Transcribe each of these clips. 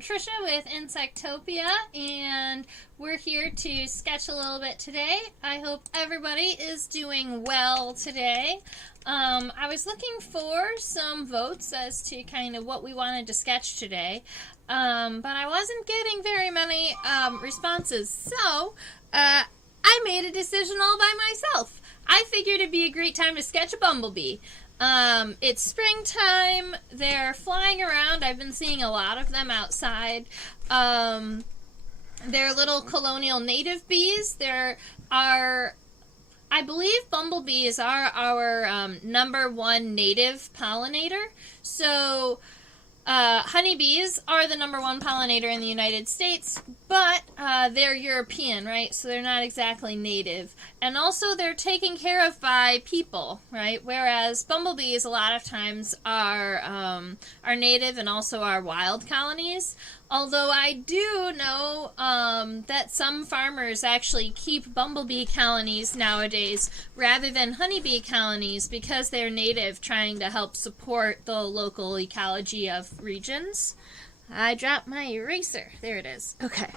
Trisha with Insectopia, and we're here to sketch a little bit today. I hope everybody is doing well today. I was looking for some votes as to kind of what we wanted to sketch today, but I wasn't getting very many responses, so I made a decision all by myself. I figured it'd be a great time to sketch a bumblebee. It's springtime, they're flying around, I've been seeing a lot of them outside. They're little colonial native bees. I believe bumblebees are our #1 native pollinator. So honeybees are the #1 pollinator in the United States, but they're European, right? So they're not exactly native. And also they're taken care of by people, right? Whereas bumblebees a lot of times are native and also are wild colonies. Although I do know that some farmers actually keep bumblebee colonies nowadays rather than honeybee colonies because they're native, trying to help support the local ecology of regions. I dropped my eraser. There it is. Okay.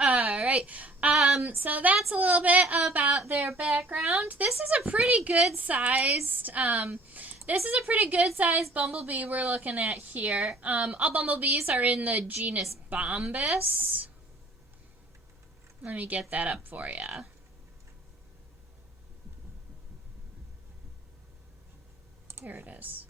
Alright, so that's a little bit about their background. This is a pretty good sized bumblebee we're looking at here. All bumblebees are in the genus Bombus. Let me get that up for you. Here it is.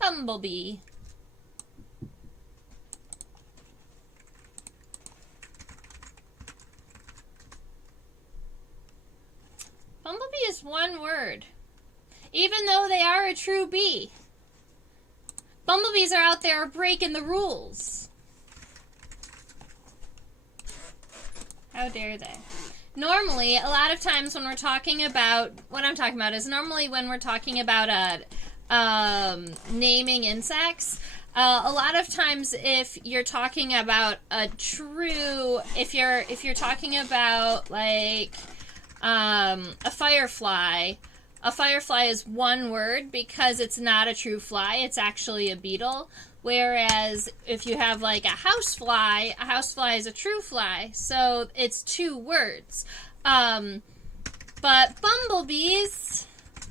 Bumblebee. Bumblebee is one word, even though they are a true bee. Bumblebees are out there breaking the rules. How dare they? Normally, a lot of times when we're talking about, what I'm talking about is normally when we're talking about naming insects, a lot of times if you're talking about if you're talking about like a firefly is one word because it's not a true fly, it's actually a beetle. Whereas if you have like a housefly is a true fly, so it's 2 words. But bumblebees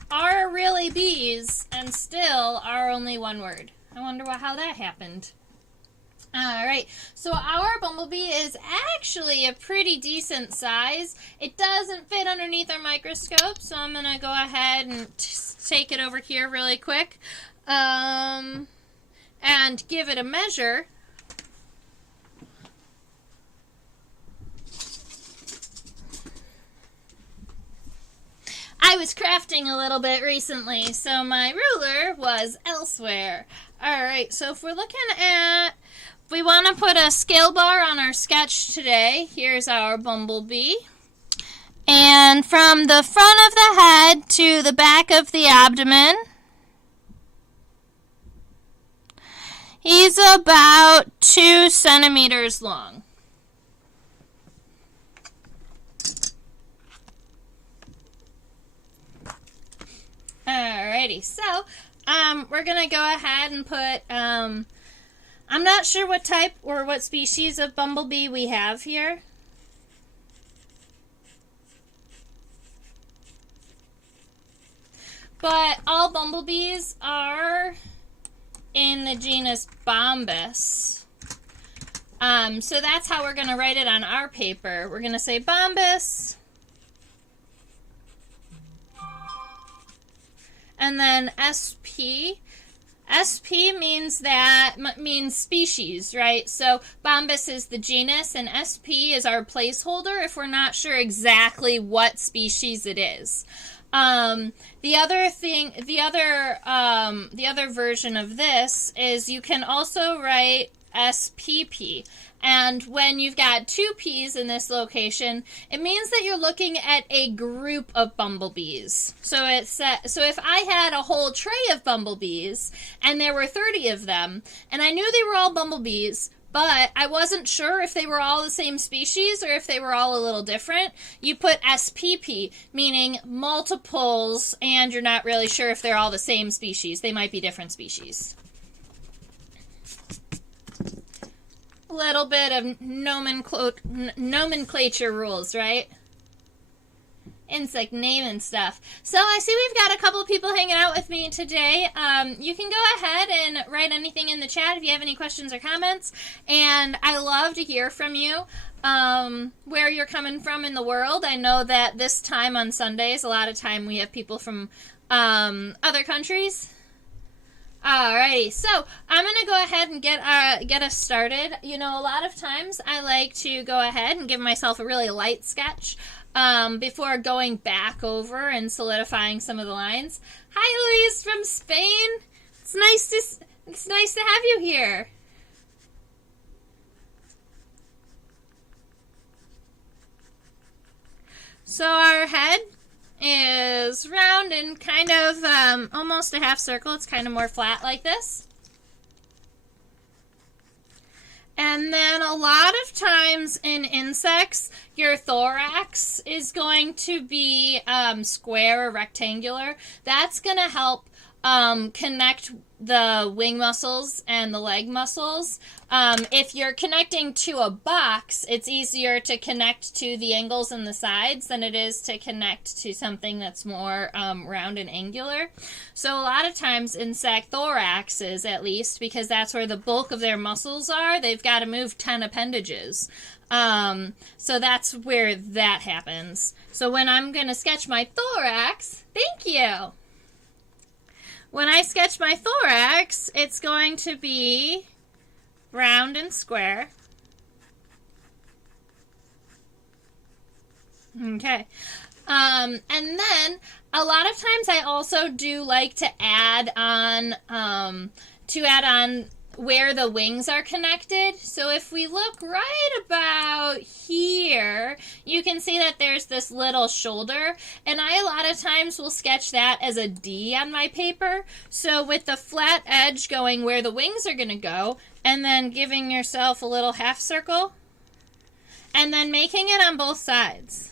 are really bees and still are only 1 word. I wonder how that happened. Alright, so our bumblebee is actually a pretty decent size. It doesn't fit underneath our microscope, so I'm going to go ahead and take it over here really quick and give it a measure. I was crafting a little bit recently, so my ruler was elsewhere. Alright, so if we're looking at, we want to put a scale bar on our sketch today. Here's our bumblebee. And from the front of the head to the back of the abdomen, he's about 2 centimeters long. Alrighty, so we're going to go ahead and put, I'm not sure what type or what species of bumblebee we have here. But all bumblebees are in the genus Bombus. So that's how we're going to write it on our paper. We're going to say Bombus. And then SP. SP means species, right? So Bombus is the genus and SP is our placeholder if we're not sure exactly what species it is. The other version of this is you can also write SPP. And when you've got 2 P's in this location, it means that you're looking at a group of bumblebees. So if I had a whole tray of bumblebees and there were 30 of them, and I knew they were all bumblebees, but I wasn't sure if they were all the same species or if they were all a little different. You put SPP, meaning multiples, and you're not really sure if they're all the same species. They might be different species. A little bit of nomenclature rules, right? Insect name and stuff. So I see we've got a couple people hanging out with me today. You can go ahead and write anything in the chat if you have any questions or comments. And I love to hear from you, where you're coming from in the world. I know that this time on Sundays, a lot of time we have people from other countries. Alrighty, so I'm going to go ahead and get us started. You know, a lot of times I like to go ahead and give myself a really light sketch before going back over and solidifying some of the lines. Hi, Louise from Spain. It's nice to have you here. So our head is round and kind of almost a half circle. It's kind of more flat like this. And then a lot of times in insects, your thorax is going to be square or rectangular. That's going to help connect the wing muscles and the leg muscles. If you're connecting to a box, it's easier to connect to the angles and the sides than it is to connect to something that's more round and angular. So a lot of times insect thoraxes, at least, because that's where the bulk of their muscles are, they've got to move 10 appendages. So that's where that happens. So when I'm going to sketch my thorax, thank you. When I sketch my thorax, it's going to be round and square. Okay. And then a lot of times I also do like to add on where the wings are connected. So if we look right about here, you can see that there's this little shoulder, and I a lot of times will sketch that as a D on my paper. So with the flat edge going where the wings are going to go, and then giving yourself a little half circle, and then making it on both sides.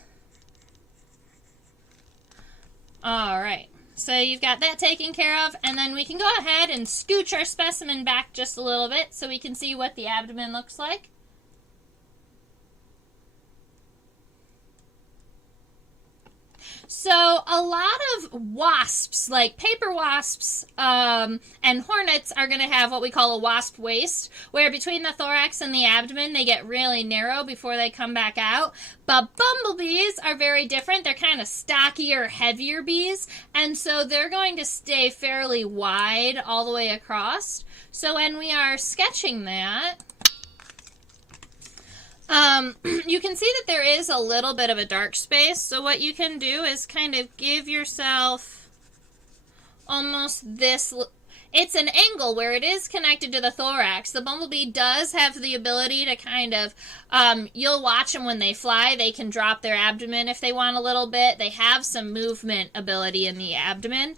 All right. So you've got that taken care of, and then we can go ahead and scooch our specimen back just a little bit so we can see what the abdomen looks like. So a lot of wasps, like paper wasps and hornets, are going to have what we call a wasp waist, where between the thorax and the abdomen they get really narrow before they come back out. But bumblebees are very different. They're kind of stockier, heavier bees, and so they're going to stay fairly wide all the way across. So when we are sketching that, you can see that there is a little bit of a dark space, so what you can do is kind of give yourself almost this, it's an angle where it is connected to the thorax. The bumblebee does have the ability to kind of, you'll watch them when they fly, they can drop their abdomen if they want a little bit. They have some movement ability in the abdomen.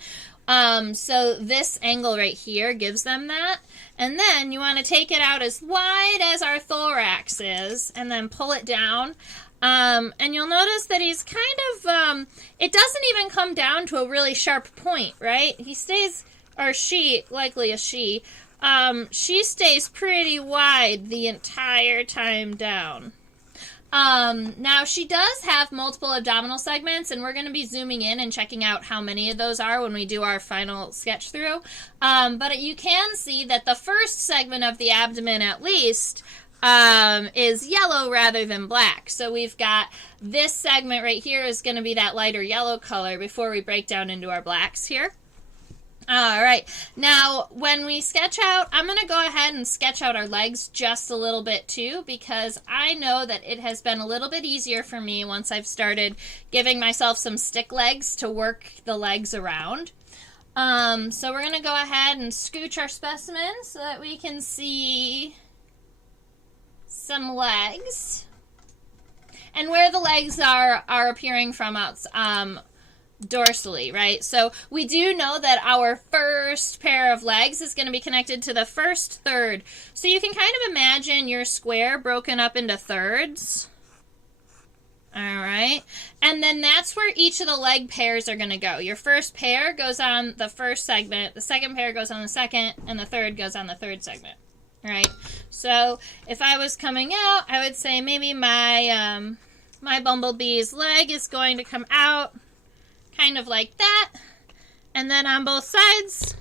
So this angle right here gives them that. And then you want to take it out as wide as our thorax is and then pull it down. And you'll notice that he's kind of, it doesn't even come down to a really sharp point, right? He stays, or she, likely a she stays pretty wide the entire time down. Now she does have multiple abdominal segments, and we're going to be zooming in and checking out how many of those are when we do our final sketch through. But you can see that the first segment of the abdomen, at least, is yellow rather than black. So we've got this segment right here is going to be that lighter yellow color before we break down into our blacks here. All right, now when we sketch out, I'm going to go ahead and sketch out our legs just a little bit too, because I know that it has been a little bit easier for me once I've started giving myself some stick legs to work the legs around. So we're going to go ahead and scooch our specimen so that we can see some legs. And where the legs are appearing from dorsally, right? So we do know that our first pair of legs is going to be connected to the first third. So you can kind of imagine your square broken up into thirds. All right. And then that's where each of the leg pairs are going to go. Your first pair goes on the first segment, the second pair goes on the second, and the third goes on the third segment. All right. So if I was coming out, I would say maybe my my bumblebee's leg is going to come out kind of like that, and then on both sides.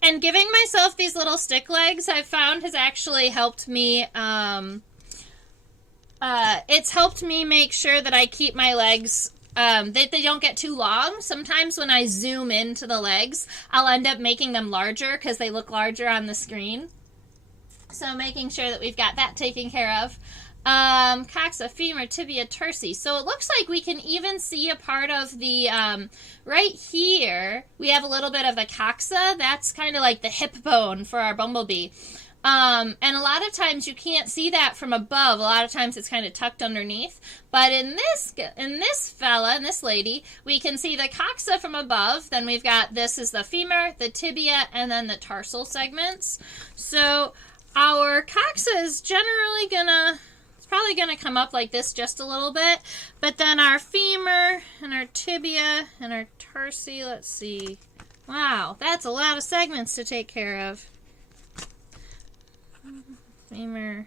And giving myself these little stick legs, I've found has actually helped me. It's helped me make sure that I keep my legs, that they don't get too long. Sometimes when I zoom into the legs, I'll end up making them larger because they look larger on the screen. So making sure that we've got that taken care of. Coxa, femur, tibia, tarsi. So it looks like we can even see a part of the, right here, we have a little bit of the coxa. That's kind of like the hip bone for our bumblebee. And a lot of times you can't see that from above. A lot of times it's kind of tucked underneath. But in this fella, in this lady, we can see the coxa from above. Then we've got, this is the femur, the tibia, and then the tarsal segments. So our coxa is generally gonna, it's probably gonna come up like this just a little bit. But then our femur and our tibia and our tarsi, let's see. Wow, that's a lot of segments to take care of. Femur.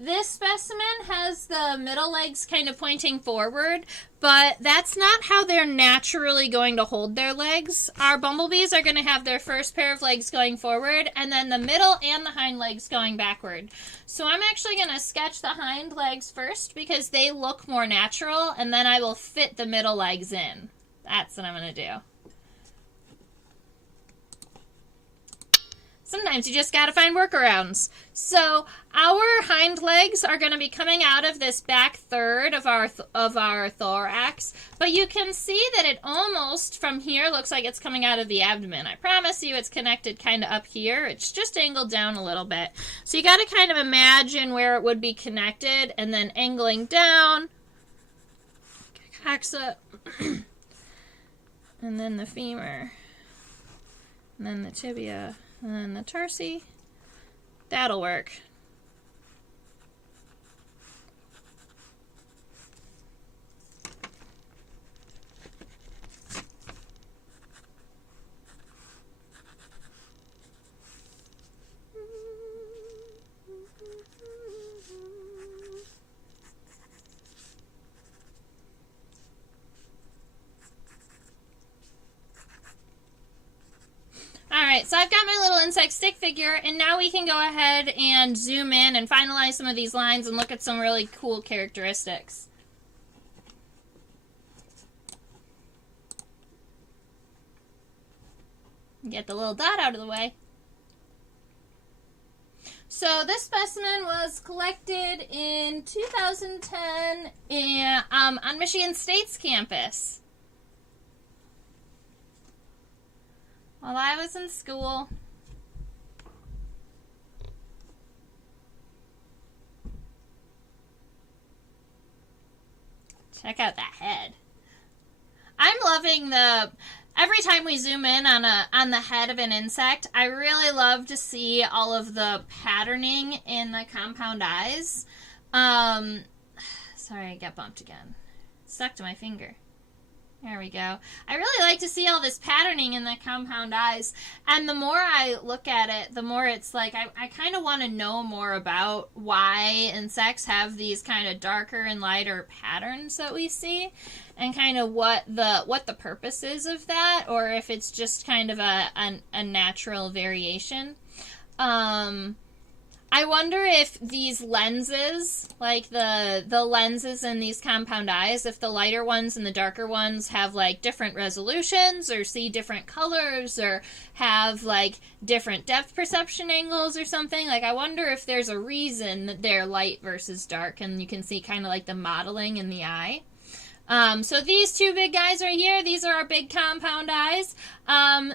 This specimen has the middle legs kind of pointing forward, but that's not how they're naturally going to hold their legs. Our bumblebees are going to have their first pair of legs going forward, and then the middle and the hind legs going backward. So I'm actually going to sketch the hind legs first because they look more natural, and then I will fit the middle legs in. That's what I'm going to do. Sometimes you just got to find workarounds. So our hind legs are going to be coming out of this back third of our thorax, but you can see that it almost from here looks like it's coming out of the abdomen. I promise you it's connected kind of up here. It's just angled down a little bit. So you got to kind of imagine where it would be connected and then angling down. Coxa. And then the femur. And then the tibia. And then the tarsi. That'll work. Alright, so I've got my little insect stick figure, and now we can go ahead and zoom in and finalize some of these lines and look at some really cool characteristics. Get the little dot out of the way. So this specimen was collected in 2010 on Michigan State's campus. While I was in school. Check out that head. I'm loving every time we zoom in on the head of an insect, I really love to see all of the patterning in the compound eyes. Sorry, I got bumped again. Stuck to my finger. There we go. I really like to see all this patterning in the compound eyes. And the more I look at it, the more it's like I kind of want to know more about why insects have these kind of darker and lighter patterns that we see. And kind of what the purpose is of that. Or if it's just kind of a natural variation. I wonder if these lenses, like the lenses in these compound eyes, if the lighter ones and the darker ones have like different resolutions or see different colors or have like different depth perception angles or something. Like I wonder if there's a reason that they're light versus dark, and you can see kind of like the modeling in the eye. So these two big guys right here, these are our big compound eyes.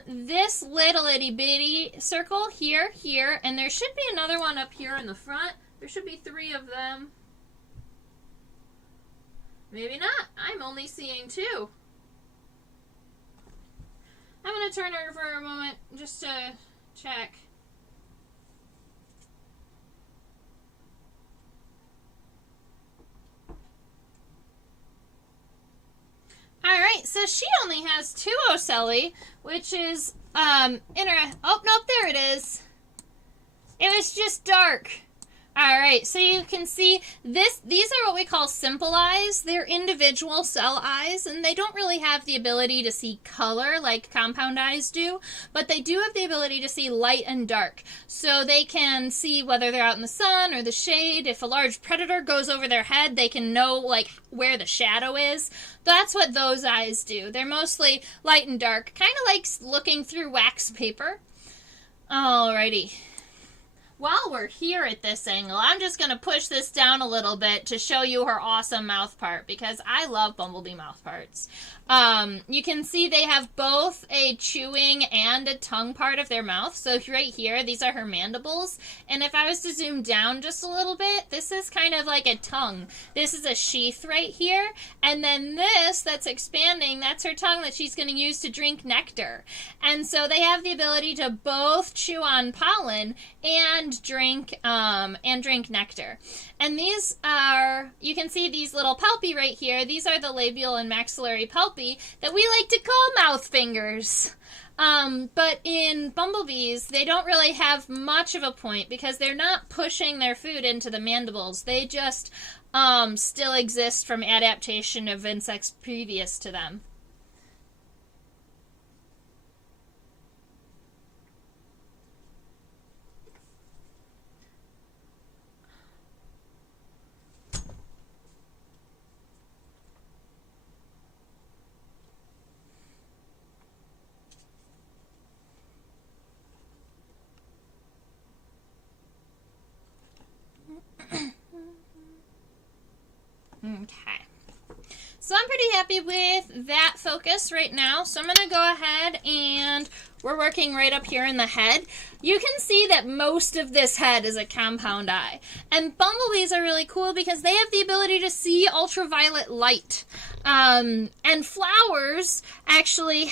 This little itty bitty circle here, and there should be another one up here in the front. There should be 3 of them. Maybe not. I'm only seeing 2. I'm going to turn her for a moment just to check. Alright, so she only has 2 ocelli, which is, oh, nope, there it is. It was just dark. Alright, so you can see these are what we call simple eyes. They're individual cell eyes, and they don't really have the ability to see color like compound eyes do, but they do have the ability to see light and dark. So they can see whether they're out in the sun or the shade. If a large predator goes over their head, they can know like where the shadow is. That's what those eyes do. They're mostly light and dark, kind of like looking through wax paper. Alrighty. While we're here at this angle, I'm just going to push this down a little bit to show you her awesome mouth part, because I love Bumblebee mouth parts. You can see they have both a chewing and a tongue part of their mouth. So right here, these are her mandibles. And if I was to zoom down just a little bit, this is kind of like a tongue. This is a sheath right here. And then this that's expanding, that's her tongue that she's going to use to drink nectar. And so they have the ability to both chew on pollen and drink nectar. And these are, you can see these little palpi right here. These are the labial and maxillary palpi that we like to call mouth fingers. But in bumblebees, they don't really have much of a point because they're not pushing their food into the mandibles. They just still exist from adaptation of insects previous to them. Okay, so I'm pretty happy with that focus right now. So I'm going to go ahead and we're working right up here in the head. You can see that most of this head is a compound eye. And bumblebees are really cool because they have the ability to see ultraviolet light. And flowers actually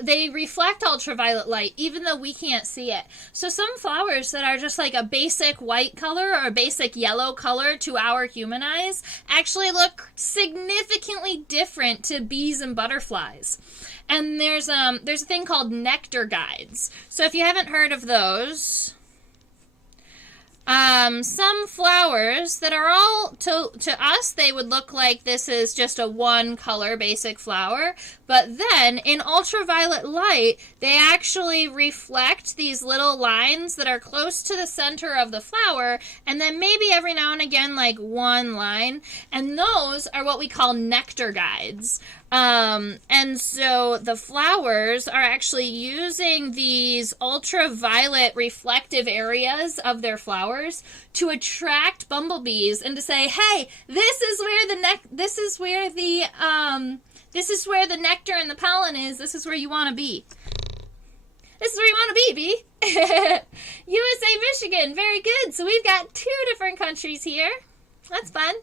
they reflect ultraviolet light, even though we can't see it. So some flowers that are just like a basic white color or a basic yellow color to our human eyes actually look significantly different to bees and butterflies. And there's a thing called Nectar Guides. So if you haven't heard of those, some flowers that are all, to us, they would look like this is just a one color basic flower. But then in ultraviolet light, they actually reflect these little lines that are close to the center of the flower. And then maybe every now and again, like one line. And those are what we call nectar guides. And so the flowers are actually using these ultraviolet reflective areas of their flowers to attract bumblebees and to say, hey, this is where the nectar and the pollen is. This is where you want to be. This is where you want to be, bee. USA, Michigan. Very good. So we've got 2 different countries here. That's fun.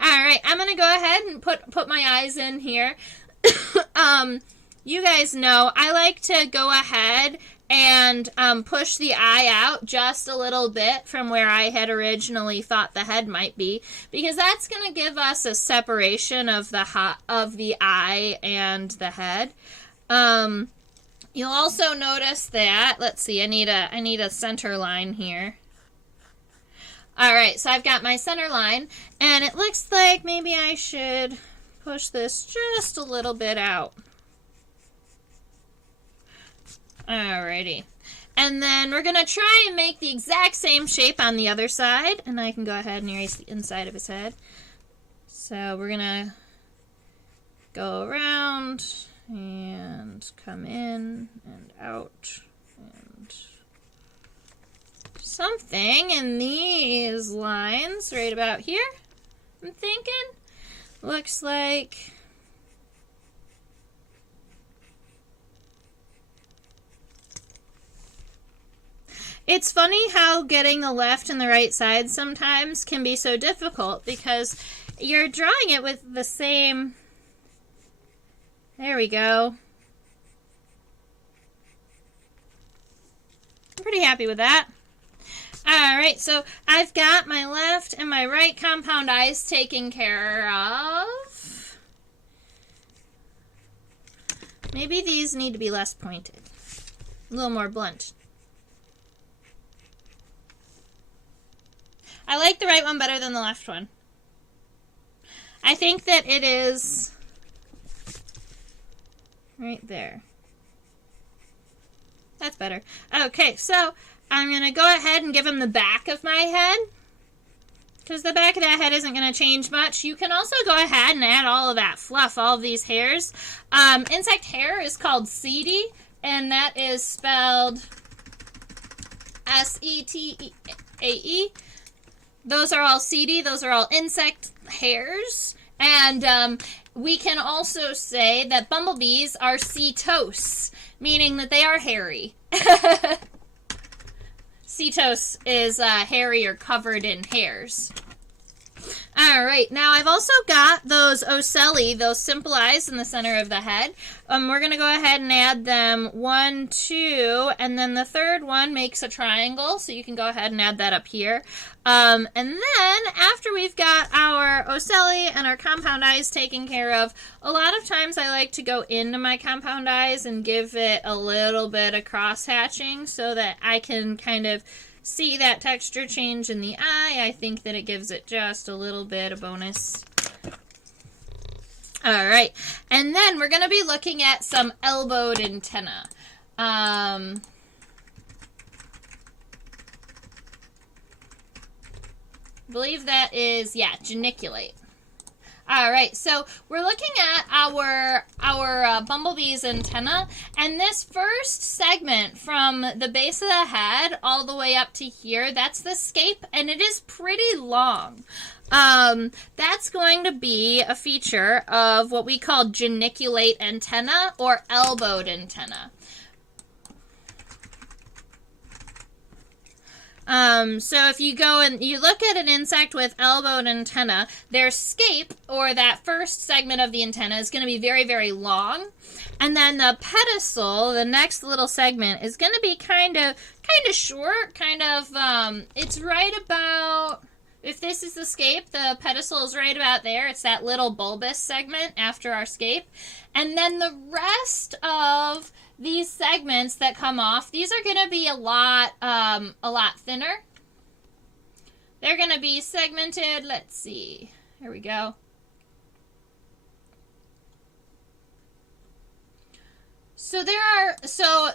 All right, I'm going to go ahead and put my eyes in here. You guys know I like to go ahead and push the eye out just a little bit from where I had originally thought the head might be, because that's going to give us a separation of the eye and the head. You'll also notice that, let's see, I need a center line here. Alright, so I've got my center line, and it looks like maybe I should push this just a little bit out. Alrighty. And then we're going to try and make the exact same shape on the other side, and I can go ahead and erase the inside of his head. So we're going to go around and come in and out and something in these lines right about here, I'm thinking. looks like. It's funny how getting the left and the right side sometimes can be so difficult because you're drawing it with the same. There we go. I'm pretty happy with that. Alright, so I've got my left and my right compound eyes taken care of. Maybe these need to be less pointed. A little more blunt. I like the right one better than the left one. I think that it is right there. That's better. Okay, so I'm going to go ahead and give him the back of my head, because the back of that head isn't going to change much. You can also go ahead and add all of that fluff, all of these hairs. Insect hair is called seedy, and that is spelled S-E-T-A-E. Those are all seedy. Those are all insect hairs. And we can also say that bumblebees are setose, meaning that they are hairy. Setose is hairy or covered in hairs. Alright, now I've also got those ocelli, those simple eyes in the center of the head. We're going to go ahead and add them 1, 2, and then the third one makes a triangle, so you can go ahead and add that up here. And then, after we've got our ocelli and our compound eyes taken care of, a lot of times I like to go into my compound eyes and give it a little bit of cross-hatching so that I can kind of see that texture change in the eye. I think that it gives it just a little bit of bonus. Alright, and then we're going to be looking at some elbowed antenna. I believe that is, yeah, geniculate. Alright, so we're looking at our bumblebee's antenna, and this first segment from the base of the head all the way up to here, that's the scape, and it is pretty long. That's going to be a feature of what we call geniculate antenna or elbowed antenna. So if you go and you look at an insect with elbowed antenna, their scape, or that first segment of the antenna, is going to be very, very long. And then the pedicel, the next little segment, is going to be kind of short, it's right about, if this is the scape, the pedicel is right about there. It's that little bulbous segment after our scape. And then the rest of these segments that come off, these are going to be a lot thinner. They're going to be segmented. Let's see. Here we go. So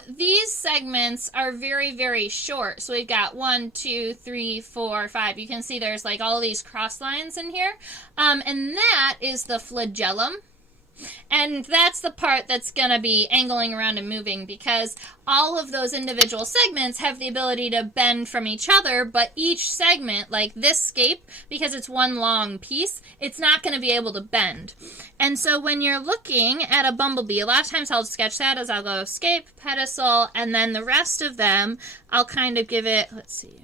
these segments are very, very short. So we've got 1, 2, 3, 4, 5. You can see there's like all these cross lines in here. And that is the flagellum. And that's the part that's going to be angling around and moving, because all of those individual segments have the ability to bend from each other, but each segment, like this scape, because it's one long piece, it's not going to be able to bend. And so when you're looking at a bumblebee, a lot of times I'll sketch that as I'll go scape, pedicel, and then the rest of them, I'll kind of give it, let's see,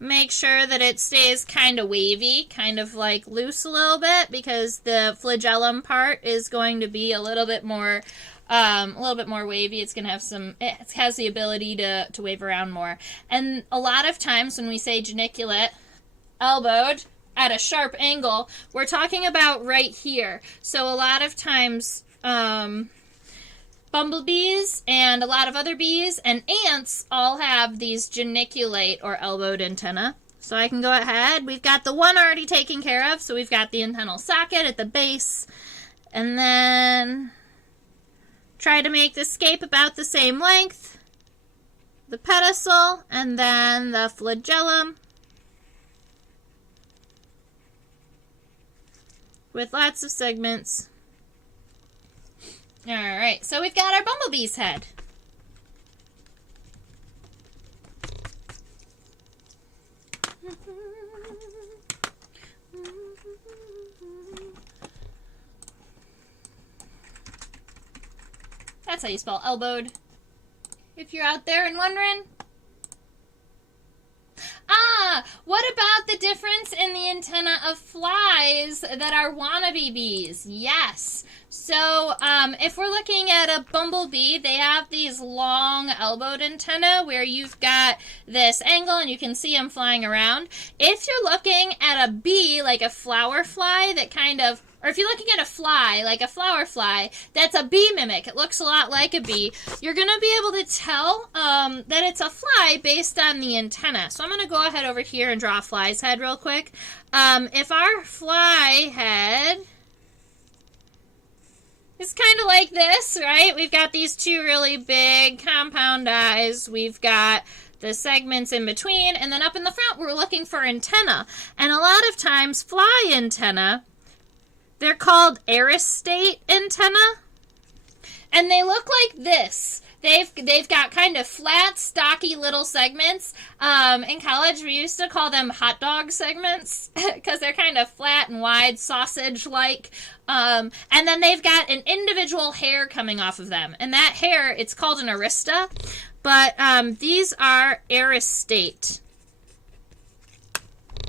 make sure that it stays kind of wavy, kind of like loose a little bit, because the flagellum part is going to be a little bit more wavy. It's going to have it has the ability to wave around more. And a lot of times when we say geniculate, elbowed, at a sharp angle, we're talking about right here. So a lot of times, bumblebees and a lot of other bees and ants all have these geniculate or elbowed antenna. So I can go ahead. We've got the one already taken care of. So we've got the antennal socket at the base. And then try to make the scape about the same length. The pedicel and then the flagellum. With lots of segments. Alright, so we've got our bumblebee's head. That's how you spell elbowed. If you're out there and wondering. What about the difference in the antenna of flies that are wannabe bees? Yes. So, if we're looking at a bumblebee, they have these long elbowed antennae where you've got this angle and you can see them flying around. If you're looking at a bee, like a flower fly that kind of, or if you're looking at a fly, like a flower fly, that's a bee mimic. It looks a lot like a bee. You're going to be able to tell that it's a fly based on the antenna. So I'm going to go ahead over here and draw a fly's head real quick. If our fly head is kind of like this, right? We've got these two really big compound eyes. We've got the segments in between. And then up in the front, we're looking for antenna. And a lot of times, fly antenna, they're called aerostate antenna, and they look like this. They've got kind of flat, stocky little segments. In college, we used to call them hot dog segments because they're kind of flat and wide, sausage-like. And then they've got an individual hair coming off of them, and that hair, it's called an arista, but these are aerostate.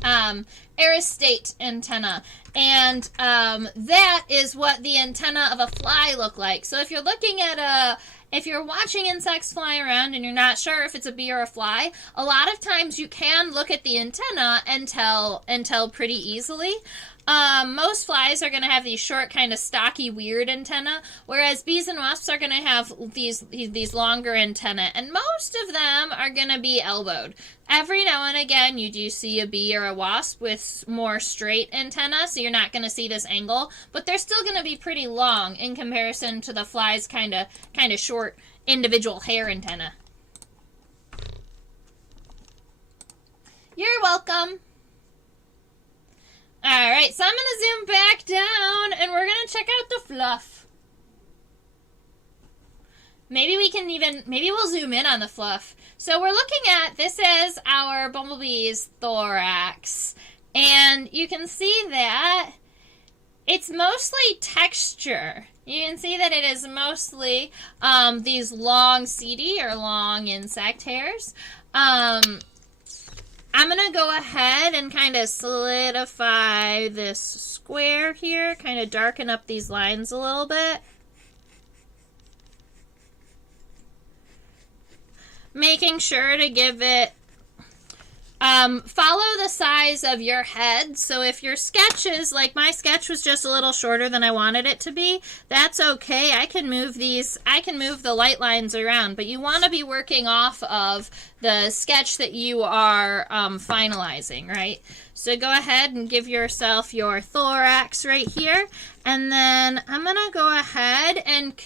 Aerostate antenna. And that is what the antenna of a fly look like. So if you're looking at if you're watching insects fly around and you're not sure if it's a bee or a fly, a lot of times you can look at the antenna and tell pretty easily. Most flies are going to have these short, kind of stocky, weird antenna, whereas bees and wasps are going to have these longer antennae, and most of them are going to be elbowed. Every now and again, you do see a bee or a wasp with more straight antenna, so you're not going to see this angle, but they're still going to be pretty long in comparison to the fly's kind of short individual hair antenna. You're welcome. Alright, so I'm going to zoom back down, and we're going to check out the fluff. Maybe we'll zoom in on the fluff. So we're looking at, this is our bumblebee's thorax, and you can see that it's mostly texture. You can see that it is mostly these long seedy or long insect hairs. I'm going to go ahead and kind of solidify this square here, kind of darken up these lines a little bit. Making sure to give it, follow the size of your head. So if your sketch is, like my sketch was just a little shorter than I wanted it to be, that's okay. I can move the light lines around, but you want to be working off of the sketch that you are finalizing, right? So go ahead and give yourself your thorax right here, and then I'm going to go ahead and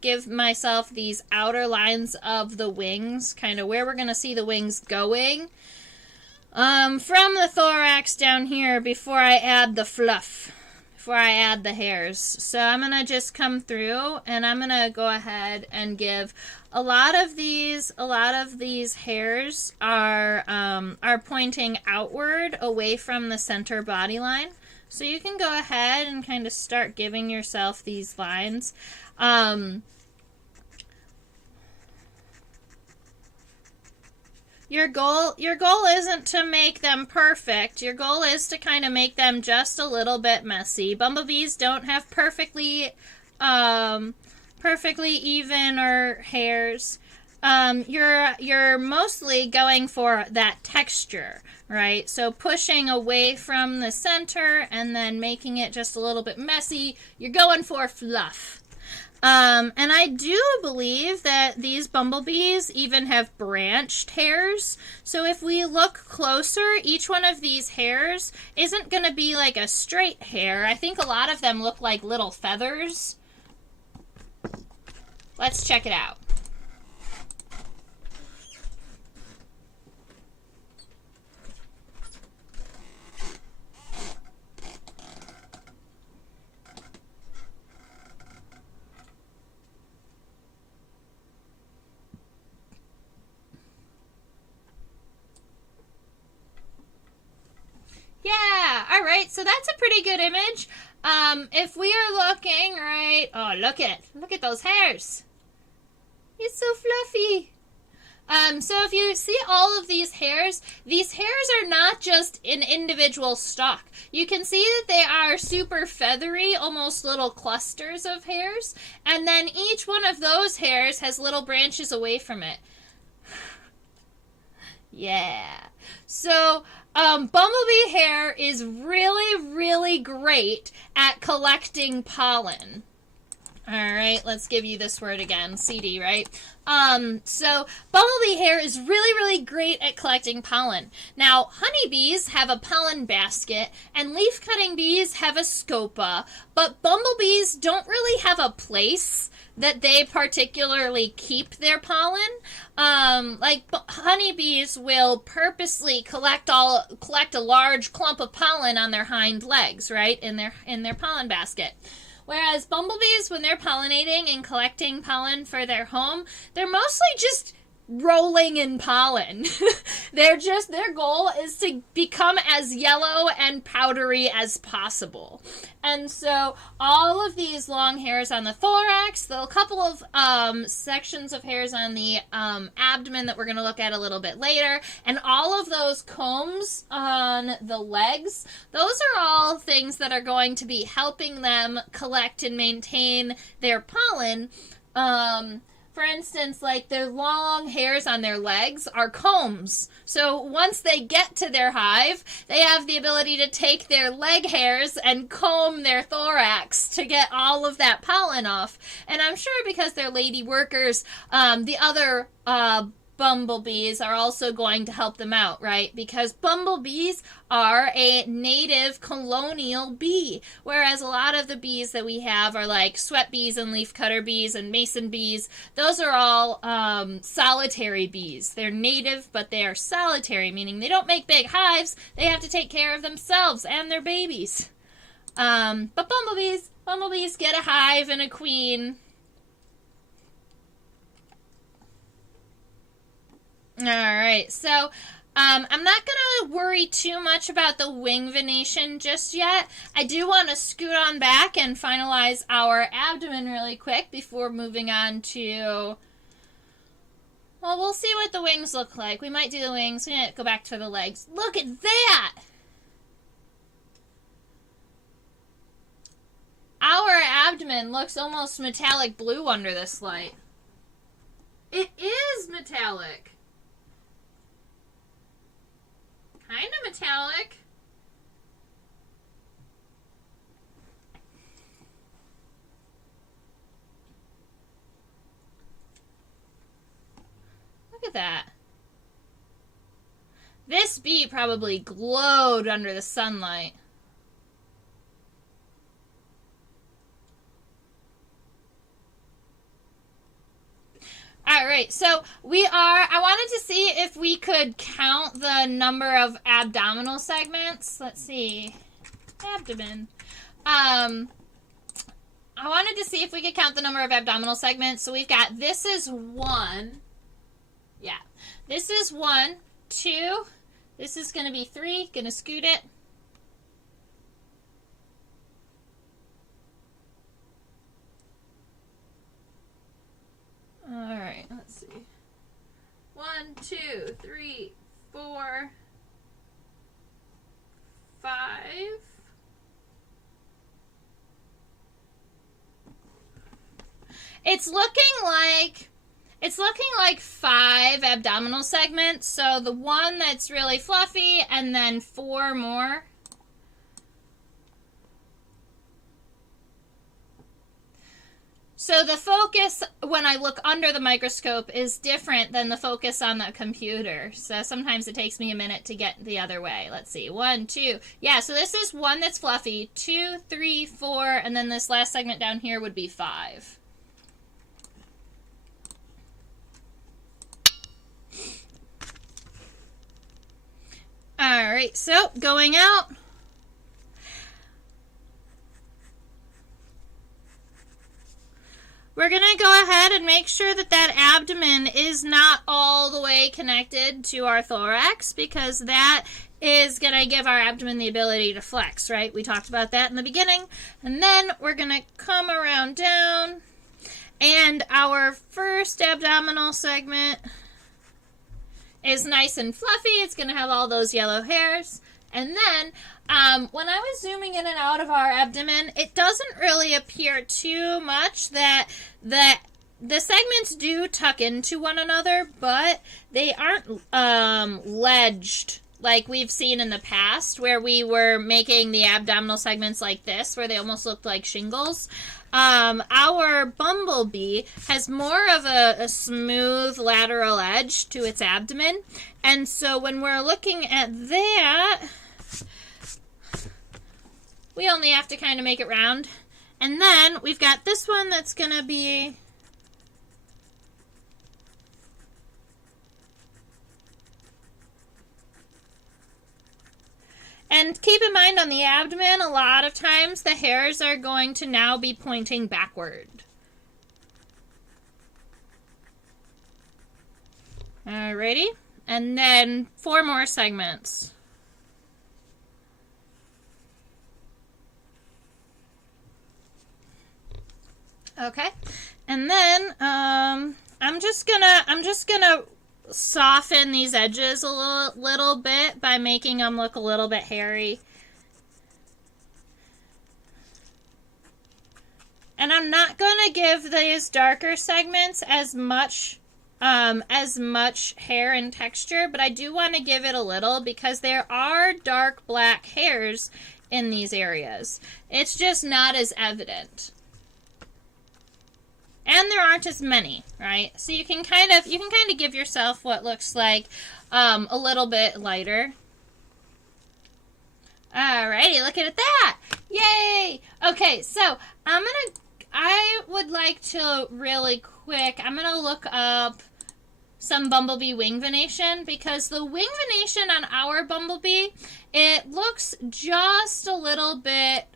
give myself these outer lines of the wings, kind of where we're going to see the wings going from the thorax down here before I add the fluff, before I add the hairs. So I'm going to just come through, and I'm going to go ahead and give a lot of these hairs are pointing outward away from the center body line. So you can go ahead and kind of start giving yourself these lines. Your goal isn't to make them perfect. Your goal is to kind of make them just a little bit messy. Bumblebees don't have perfectly even or hairs. You're mostly going for that texture, right? So pushing away from the center and then making it just a little bit messy. You're going for fluff. And I do believe that these bumblebees even have branched hairs. So if we look closer, each one of these hairs isn't going to be like a straight hair. I think a lot of them look like little feathers. Let's check it out. Yeah, all right, so that's a pretty good image. If we are looking, right, oh, look at those hairs. It's so fluffy. So if you see all of these hairs are not just an individual stalk. You can see that they are super feathery, almost little clusters of hairs, and then each one of those hairs has little branches away from it. Yeah. So, bumblebee hair is really, really great at collecting pollen. All right, let's give you this word again, CD, right? So bumblebee hair is really, really great at collecting pollen. Now, honeybees have a pollen basket, and leaf-cutting bees have a scopa, but bumblebees don't really have a place that they particularly keep their pollen. Like honeybees will purposely collect a large clump of pollen on their hind legs, right, in their pollen basket. Whereas bumblebees, when they're pollinating and collecting pollen for their home, they're mostly just rolling in pollen. Their goal is to become as yellow and powdery as possible. And so all of these long hairs on the thorax, a couple of sections of hairs on the abdomen that we're going to look at a little bit later, and all of those combs on the legs, those are all things that are going to be helping them collect and maintain their pollen. For instance, like their long hairs on their legs are combs. So once they get to their hive, they have the ability to take their leg hairs and comb their thorax to get all of that pollen off. And I'm sure because they're lady workers, the other bumblebees are also going to help them out, right? Because bumblebees are a native colonial bee, whereas a lot of the bees that we have are like sweat bees and leafcutter bees and mason bees. Those are all solitary bees. They're native, but they are solitary, meaning they don't make big hives. They have to take care of themselves and their babies. But bumblebees get a hive and a queen. All right, so I'm not going to worry too much about the wing venation just yet. I do want to scoot on back and finalize our abdomen really quick before moving on to... Well, we'll see what the wings look like. We might do the wings. We might go back to the legs. Look at that! Our abdomen looks almost metallic blue under this light. It is metallic. Kind of metallic. Look at that. This bee probably glowed under the sunlight. All right, so I wanted to see if we could count the number of abdominal segments. Let's see, abdomen. I wanted to see if we could count the number of abdominal segments. So we've got, this is 1. Yeah, this is 1, 2. This is going to be 3. Going to scoot it. All right, let's see. 1, 2, 3, 4, 5. It's looking like 5 abdominal segments. So the one that's really fluffy, and then 4 more. So the focus, when I look under the microscope, is different than the focus on the computer. So sometimes it takes me a minute to get the other way. Let's see. 1, 2. Yeah, so this is 1 that's fluffy. 2, 3, 4. And then this last segment down here would be 5. All right, so going out. we're going to go ahead and make sure that that abdomen is not all the way connected to our thorax, because that is going to give our abdomen the ability to flex, right? We talked about that in the beginning. And then we're going to come around down, and our first abdominal segment is nice and fluffy. It's going to have all those yellow hairs. And then when I was zooming in and out of our abdomen, it doesn't really appear too much that the segments do tuck into one another, but they aren't ledged like we've seen in the past, where we were making the abdominal segments like this, where they almost looked like shingles. Our Bumblebee has more of a smooth lateral edge to its abdomen. And so when we're looking at that, we only have to kind of make it round. And then we've got this one that's going to be... And keep in mind, on the abdomen, a lot of times the hairs are going to now be pointing backward. Alrighty. And then 4 more segments. Okay. And then I'm just gonna soften these edges a little bit by making them look a little bit hairy. And I'm not going to give these darker segments as much hair and texture, but I do want to give it a little, because there are dark black hairs in these areas. It's just not as evident. And there aren't as many, right? So you can kind of give yourself what looks like a little bit lighter. Alrighty, look at that! Yay! Okay, so I would like to really quick, I'm gonna look up some Bumblebee wing venation, because the wing venation on our Bumblebee, it looks just a little bit,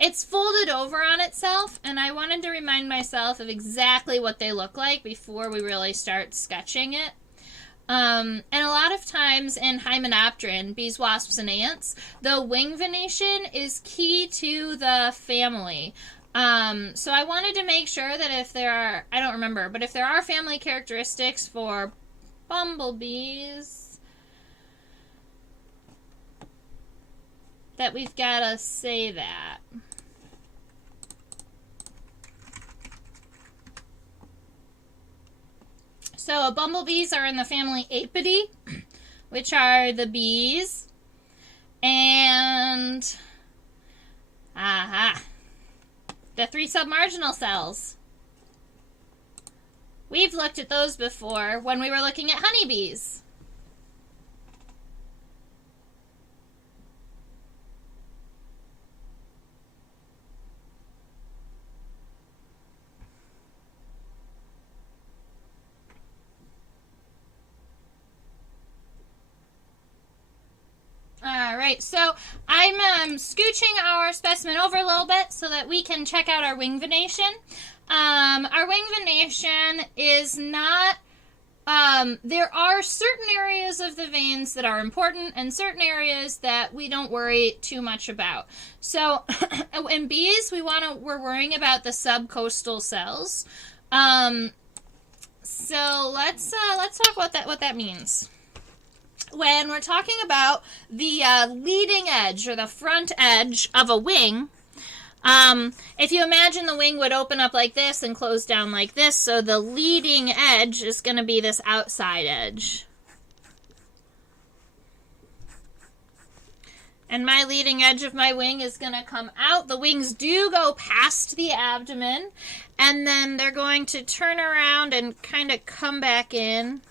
it's folded over on itself, and I wanted to remind myself of exactly what they look like before we really start sketching it. And a lot of times in Hymenopteran, bees, wasps, and ants, the wing venation is key to the family. So I wanted to make sure that if there are, I don't remember, but if there are family characteristics for bumblebees, that we've got to say that. So bumblebees are in the family Apidae, which are the bees. And the 3 submarginal cells. We've looked at those before when we were looking at honeybees. Alright, so I'm scooching our specimen over a little bit so that we can check out our wing venation. Our wing venation is not, there are certain areas of the veins that are important and certain areas that we don't worry too much about. So in bees, we're worrying about the subcoastal cells. So let's talk about what that means. When we're talking about the leading edge or the front edge of a wing, if you imagine the wing would open up like this and close down like this, so the leading edge is going to be this outside edge. And my leading edge of my wing is going to come out. The wings do go past the abdomen, and then they're going to turn around and kind of come back in.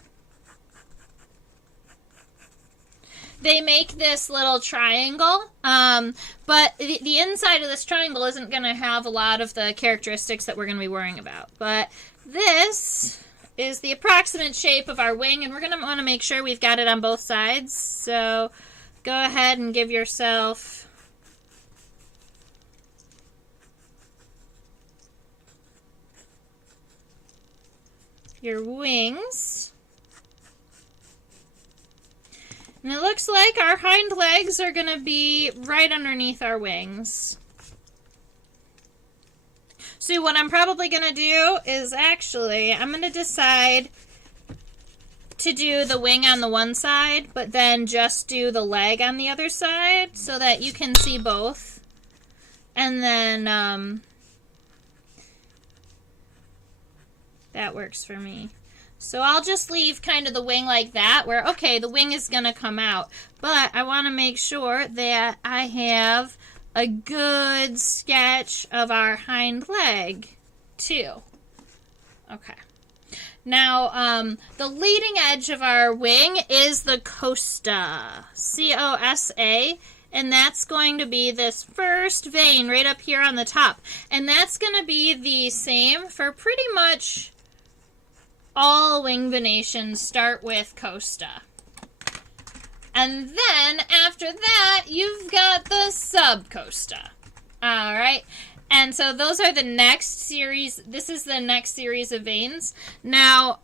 They make this little triangle, but the inside of this triangle isn't going to have a lot of the characteristics that we're going to be worrying about. But this is the approximate shape of our wing, and we're going to want to make sure we've got it on both sides. So go ahead and give yourself your wings. And it looks like our hind legs are going to be right underneath our wings. So what I'm probably going to do is I'm going to decide to do the wing on the one side, but then just do the leg on the other side so that you can see both. And then that works for me. So I'll just leave kind of the wing like that, where, okay, the wing is going to come out. But I want to make sure that I have a good sketch of our hind leg, too. Okay. Now, the leading edge of our wing is the costa, C-O-S-A. And that's going to be this first vein right up here on the top. And that's going to be the same for pretty much all wing venations. Start with costa. And then after that, you've got the subcosta. All right. And so those are the next series. This is the next series of veins. Now,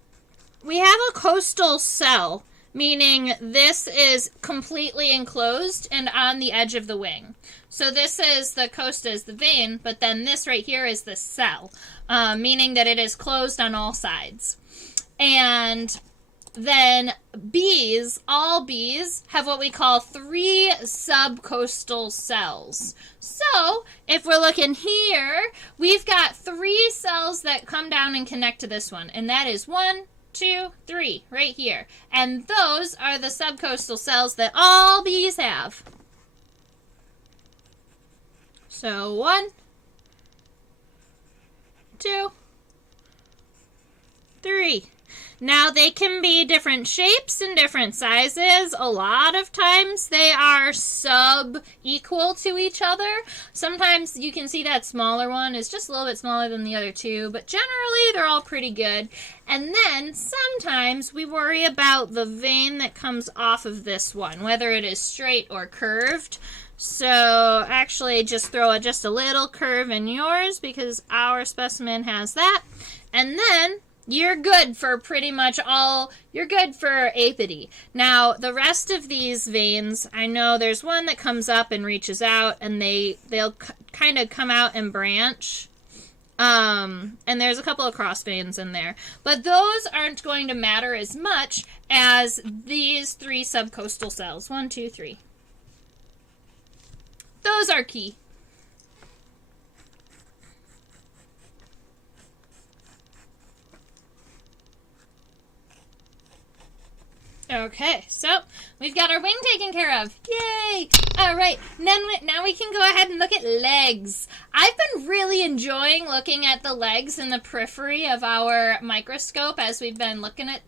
we have a coastal cell, meaning this is completely enclosed and on the edge of the wing. So this is the costa is the vein, but then this right here is the cell, meaning that it is closed on all sides. And then bees, all bees, have what we call 3 subcoastal cells. So if we're looking here, we've got 3 cells that come down and connect to this one, and that is 1, 2, 3, right here. And those are the subcoastal cells that all bees have. So 1, 2, 3. Now, they can be different shapes and different sizes. A lot of times they are sub-equal to each other. Sometimes you can see that smaller one is just a little bit smaller than the other two, but generally they're all pretty good. And then sometimes we worry about the vein that comes off of this one, whether it is straight or curved. So actually just throw just a little curve in yours because our specimen has that. And then you're good for pretty much all, you're good for apidae. Now, the rest of these veins, I know there's one that comes up and reaches out, and they'll kind of come out and branch. And there's a couple of cross veins in there. But those aren't going to matter as much as these 3 subcoastal cells. 1, 2, 3. Those are key. Okay, so we've got our wing taken care of. Yay! All right, now we can go ahead and look at legs. I've been really enjoying looking at the legs in the periphery of our microscope as we've been looking at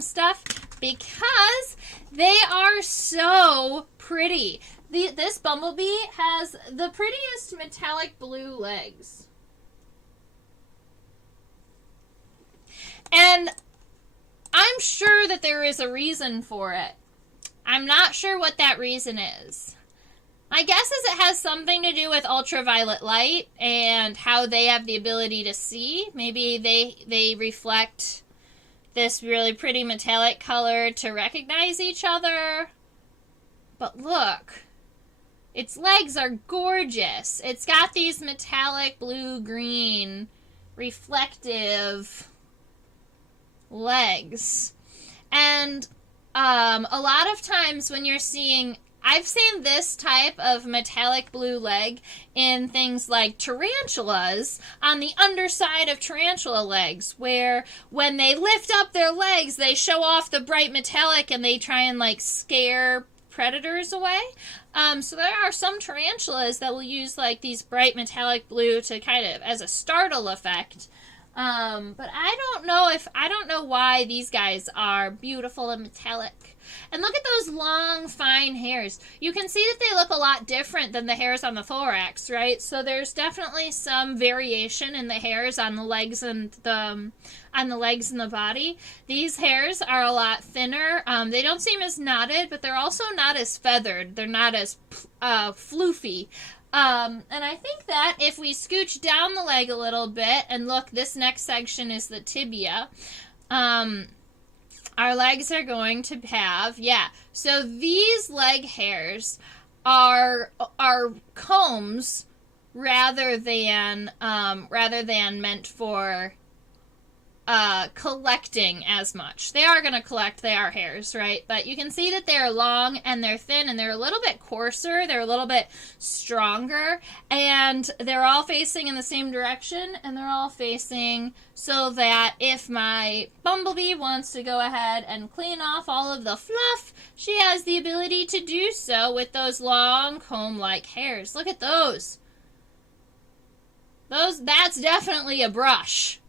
stuff because they are so pretty. This bumblebee has the prettiest metallic blue legs. And I'm sure that there is a reason for it. I'm not sure what that reason is. My guess is it has something to do with ultraviolet light and how they have the ability to see. Maybe they reflect this really pretty metallic color to recognize each other. But look, its legs are gorgeous. It's got these metallic blue-green reflective legs. And a lot of times when you're seeing, I've seen this type of metallic blue leg in things like tarantulas on the underside of tarantula legs, where when they lift up their legs, they show off the bright metallic and they try and like scare predators away. So there are some tarantulas that will use like these bright metallic blue to kind of as a startle effect. But I don't know why these guys are beautiful and metallic. And look at those long, fine hairs. You can see that they look a lot different than the hairs on the thorax, right? So there's definitely some variation in the hairs on the legs and the body. These hairs are a lot thinner. They don't seem as knotted, but they're also not as feathered. They're not as floofy. And I think that if we scooch down the leg a little bit and look, this next section is the tibia. our legs are going to have, yeah. So these leg hairs are combs rather than meant for collecting as much. They are going to collect, they are hairs, right? But you can see that they're long and they're thin and they're a little bit coarser, they're a little bit stronger, and they're all facing in the same direction, and they're all facing so that if my bumblebee wants to go ahead and clean off all of the fluff, she has the ability to do so with those long comb-like hairs. Look at those. That's definitely a brush.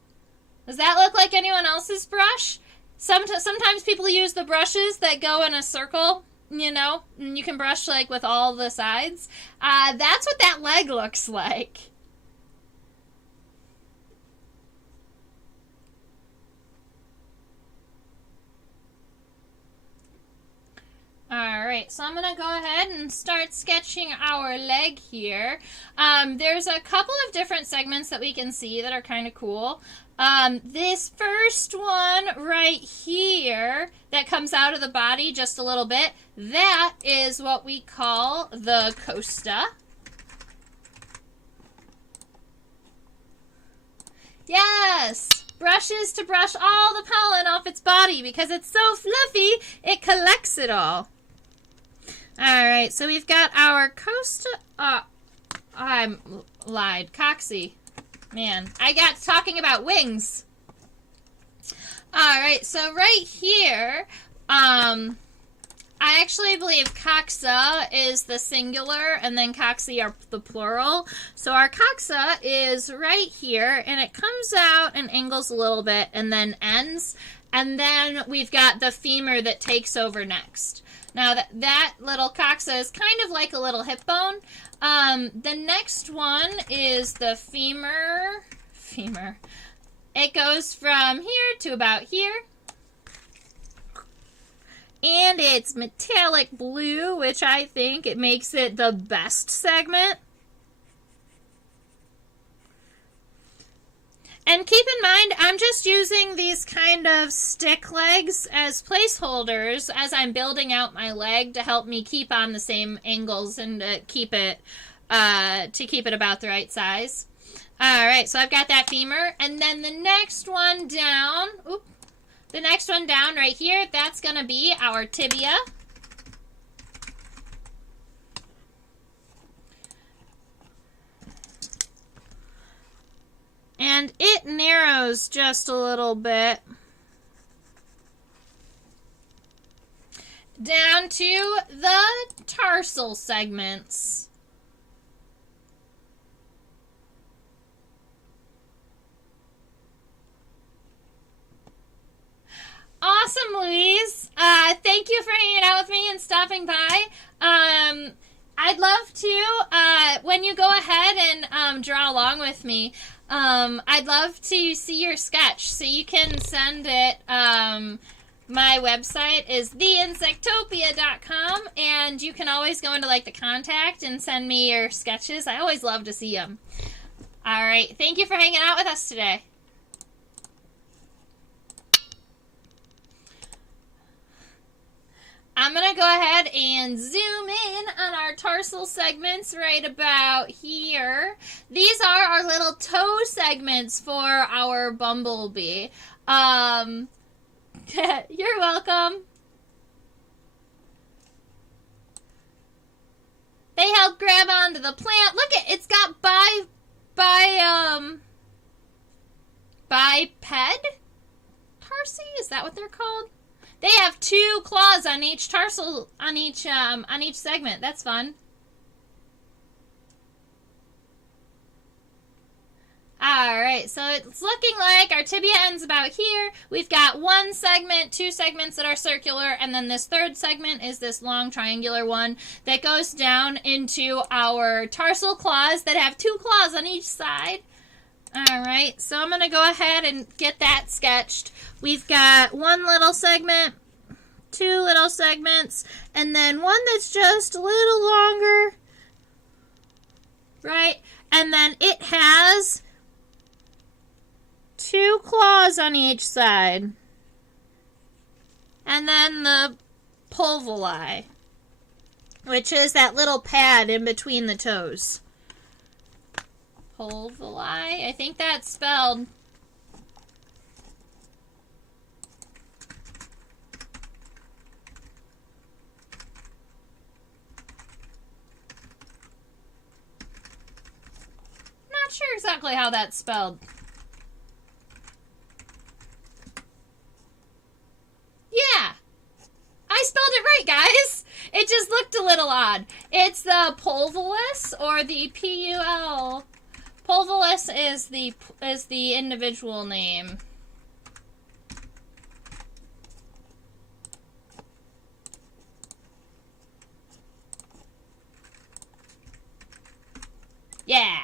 Does that look like anyone else's brush? Sometimes people use the brushes that go in a circle, you know, and you can brush like with all the sides. That's what that leg looks like. Alright, so I'm going to go ahead and start sketching our leg here. There's a couple of different segments that we can see that are kind of cool. This first one right here that comes out of the body just a little bit, that is what we call the costa. Yes! Brushes to brush all the pollen off its body because it's so fluffy, it collects it all. Alright, so we've got our costa... I lied. Coxy. Man, I got talking about wings. Alright, so right here, I actually believe coxa is the singular and then coxy are the plural. So our coxa is right here and it comes out and angles a little bit and then ends. And then we've got the femur that takes over next. Now that little coxa is kind of like a little hip bone. The next one is the femur. It goes from here to about here. And it's metallic blue, which I think it makes it the best segment. And keep in mind, I'm just using these kind of stick legs as placeholders as I'm building out my leg to help me keep on the same angles and keep it about the right size. All right, so I've got that femur, and then the next one down. The next one down right here, that's going to be our tibia. And it narrows just a little bit. Down to the tarsal segments. Awesome, Louise. Thank you for hanging out with me and stopping by. I'd love to, when you go ahead and draw along with me, I'd love to see your sketch. So you can send it, my website is theinsectopia.com, and you can always go into like the contact and send me your sketches. I always love to see them. All right. Thank you for hanging out with us today. I'm going to go ahead and zoom in on our tarsal segments right about here. These are our little toe segments for our bumblebee. You're welcome. They help grab onto the plant. Look, it's got biped tarsi? Is that what they're called? They have 2 claws on each tarsal, on each segment. That's fun. Alright, so it's looking like our tibia ends about here. We've got 1 segment, 2 segments that are circular, and then this third segment is this long triangular one that goes down into our tarsal claws that have 2 claws on each side. Alright, so I'm going to go ahead and get that sketched. We've got 1 little segment, 2 little segments, and then 1 that's just a little longer, right? And then it has 2 claws on each side. And then the pulvuli, which is that little pad in between the toes. Pulvuli, I think that's spelled. Not sure exactly how that's spelled. Yeah, I spelled it right, guys. It just looked a little odd. It's the pulvulus, or the P-U-L. Pulvulus is the individual name. Yeah.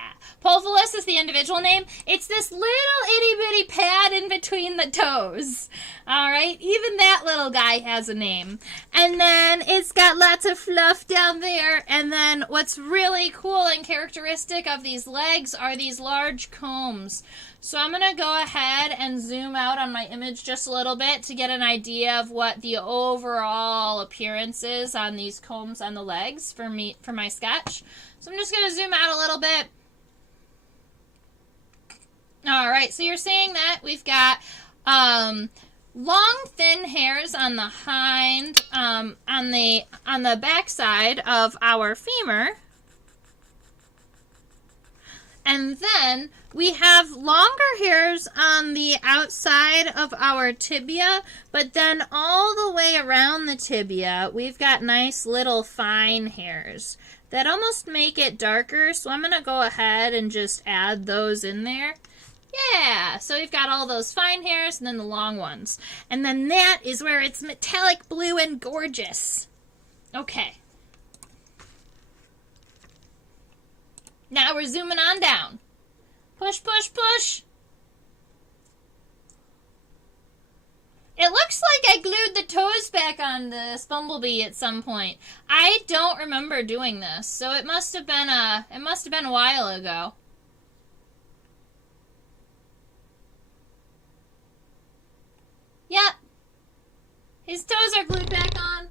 Pulvulus is the individual name. It's this little itty-bitty pad in between the toes. Alright? Even that little guy has a name. And then it's got lots of fluff down there. And then what's really cool and characteristic of these legs are these large combs. So I'm going to go ahead and zoom out on my image just a little bit to get an idea of what the overall appearance is on these combs on the legs for my sketch. So I'm just going to zoom out a little bit. All right, so you're seeing that we've got long, thin hairs on the hind, on the back side of our femur, and then we have longer hairs on the outside of our tibia, but then all the way around the tibia, we've got nice little fine hairs that almost make it darker. So I'm going to go ahead and just add those in there. Yeah, so we've got all those fine hairs and then the long ones. And then that is where it's metallic blue and gorgeous. Okay. Now we're zooming on down. Push, push, push. It looks like I glued the toes back on this Bumblebee at some point. I don't remember doing this, so it must have been a while ago. Yep. His toes are glued back on.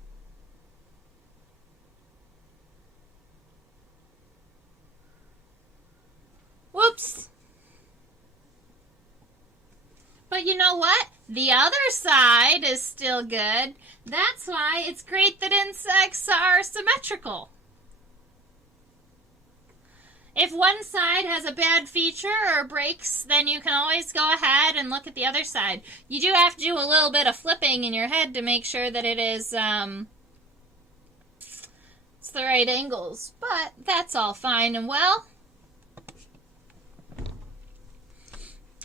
Whoops. But you know what? The other side is still good. That's why it's great that insects are symmetrical. If one side has a bad feature or breaks, then you can always go ahead and look at the other side. You do have to do a little bit of flipping in your head to make sure that it is, it's the right angles. But that's all fine and well.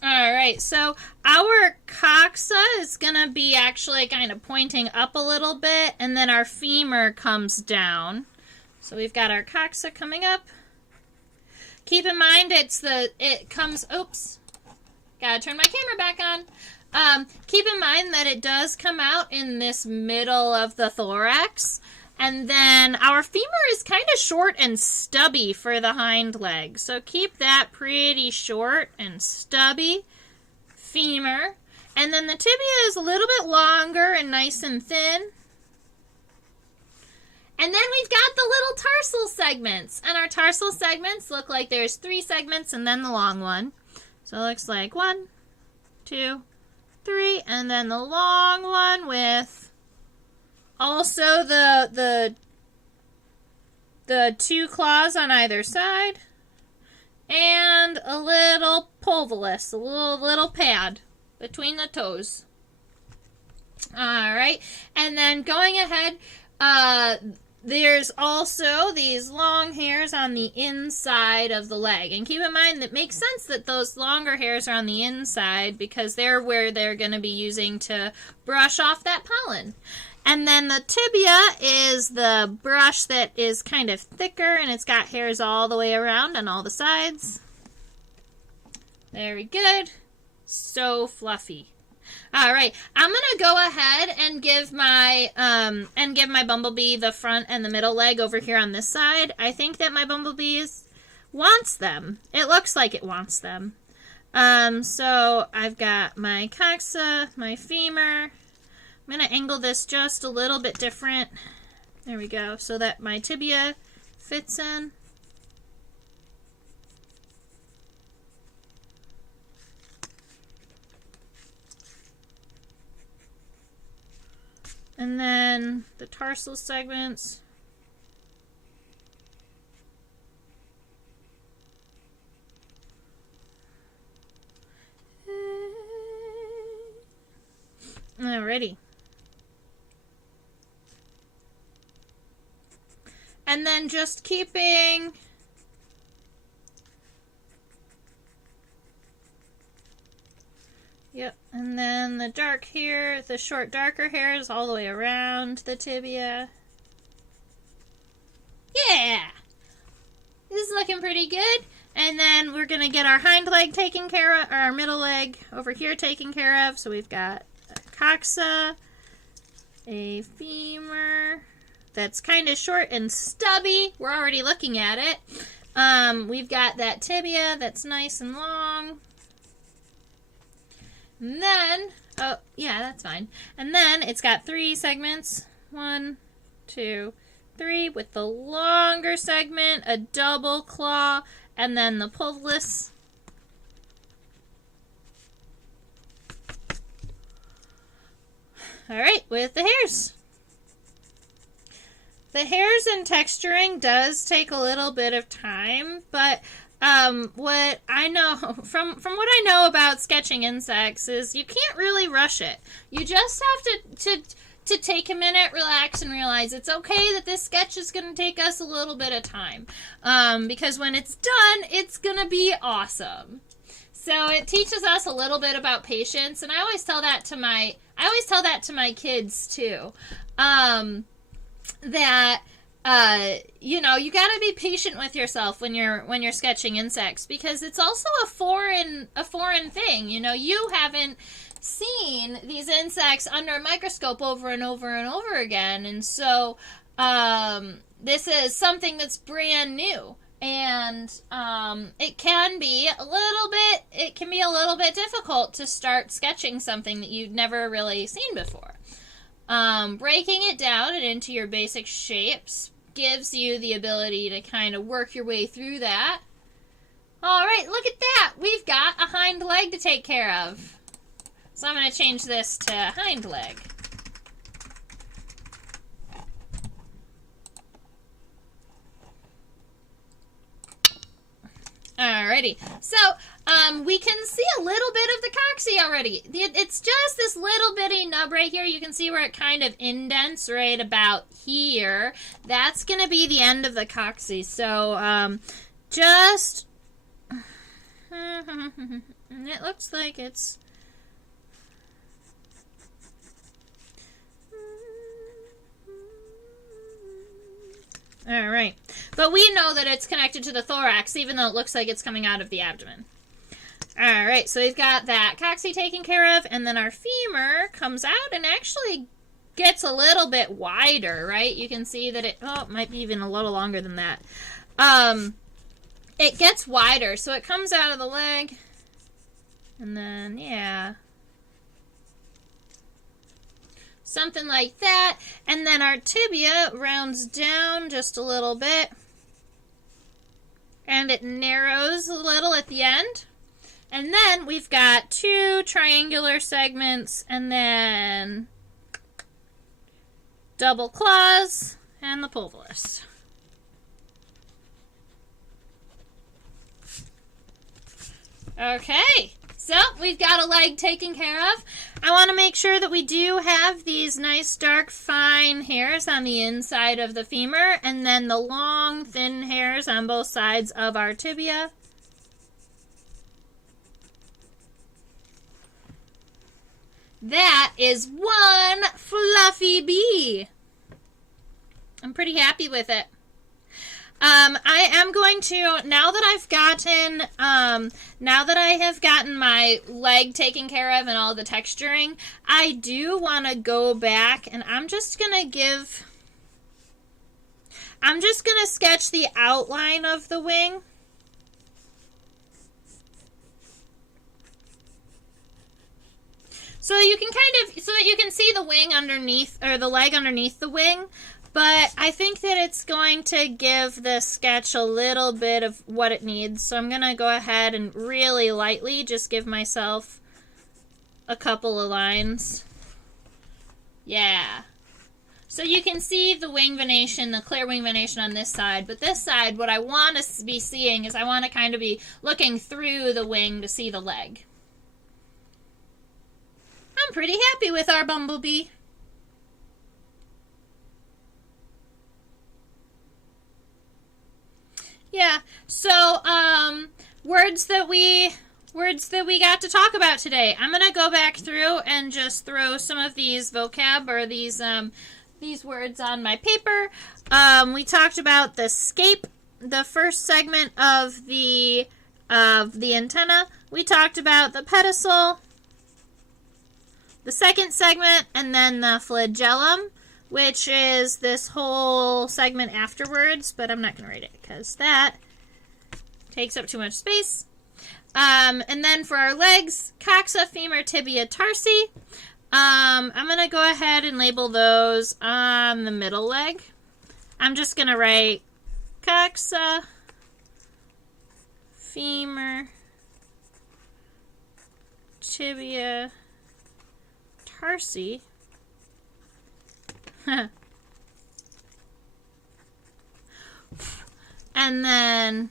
Alright, so our coxa is going to be actually kind of pointing up a little bit, and then our femur comes down. So we've got our coxa coming up. Keep in mind oops, gotta turn my camera back on. Keep in mind that it does come out in this middle of the thorax. And then our femur is kind of short and stubby for the hind leg. So keep that pretty short and stubby. Femur. And then the tibia is a little bit longer and nice and thin. And then we've got the little tarsal segments. And our tarsal segments look like there's 3 segments and then the long one. So it looks like 1, 2, 3. And then the long one with also the 2 claws on either side. And a little pulvulus, a little pad between the toes. Alright. And then going ahead, there's also these long hairs on the inside of the leg. And keep in mind that it makes sense that those longer hairs are on the inside because they're where they're going to be using to brush off that pollen. And then the tibia is the brush that is kind of thicker and it's got hairs all the way around on all the sides. Very good. So fluffy. All right, I'm going to go ahead and give my Bumblebee the front and the middle leg over here on this side. I think that my Bumblebee wants them. It looks like it wants them. So I've got my coxa, my femur, I'm going to angle this just a little bit different. There we go, so that my tibia fits in. And then the tarsal segments. Alrighty. And then just keeping yep, and then the dark here, the short darker hairs all the way around the tibia. Yeah! This is looking pretty good. And then we're going to get our hind leg taken care of, or our middle leg over here taken care of. So we've got a coxa, a femur that's kind of short and stubby. We're already looking at it. We've got that tibia that's nice and long. And then, oh, yeah, that's fine. And then it's got 3 segments. 1, 2, 3 with the longer segment, a double claw, and then the pulvillus. All right, with the hairs. The hairs and texturing does take a little bit of time, but what I know from what I know about sketching insects is you can't really rush it. You just have to take a minute, relax, and realize it's okay that this sketch is going to take us a little bit of time, because when it's done, it's going to be awesome. So it teaches us a little bit about patience, and I always tell that to my kids too. That you know, you got to be patient with yourself when you're sketching insects, because it's also a foreign thing. You know, you haven't seen these insects under a microscope over and over and over again, and so this is something that's brand new, and it can be a little bit difficult to start sketching something that you've never really seen before. Breaking it down and into your basic shapes gives you the ability to kind of work your way through that. All right, look at that. We've got a hind leg to take care of. So I'm going to change this to hind leg. Alrighty, so we can see a little bit of the coccyx already. It's just this little bitty nub right here. You can see where it kind of indents right about here. That's going to be the end of the coccyx. So just it looks like it's all right, but we know that it's connected to the thorax, even though it looks like it's coming out of the abdomen. All right, so we've got that coccyx taken care of, and then our femur comes out and actually gets a little bit wider, right? You can see that it might be even a little longer than that. It gets wider, so it comes out of the leg, and then, yeah, something like that. And then our tibia rounds down just a little bit, and it narrows a little at the end. And then we've got 2 triangular segments, and then double claws and the pulvillus. Okay, so we've got a leg taken care of. I want to make sure that we do have these nice dark fine hairs on the inside of the femur, and then the long thin hairs on both sides of our tibia. That is one fluffy bee. I'm pretty happy with it. I am going to, now that I have gotten my leg taken care of and all the texturing, I do want to go back, and I'm just going to sketch the outline of the wing. So you can so that you can see the wing underneath, or the leg underneath the wing. But I think that it's going to give this sketch a little bit of what it needs. So I'm going to go ahead and really lightly just give myself a couple of lines. Yeah. So you can see the wing venation, the clear wing venation on this side. But this side, what I want to be seeing is I want to kind of be looking through the wing to see the leg. I'm pretty happy with our bumblebee. Yeah, so words that we got to talk about today. I'm gonna go back through and just throw some of these vocab or these words on my paper. We talked about the scape, the first segment of the antenna. We talked about the pedicel, the second segment, and then the flagellum, which is this whole segment afterwards, but I'm not going to write it because that takes up too much space. And then for our legs, coxa, femur, tibia, tarsi. I'm going to go ahead and label those on the middle leg. I'm just going to write coxa, femur, tibia, tarsi. And then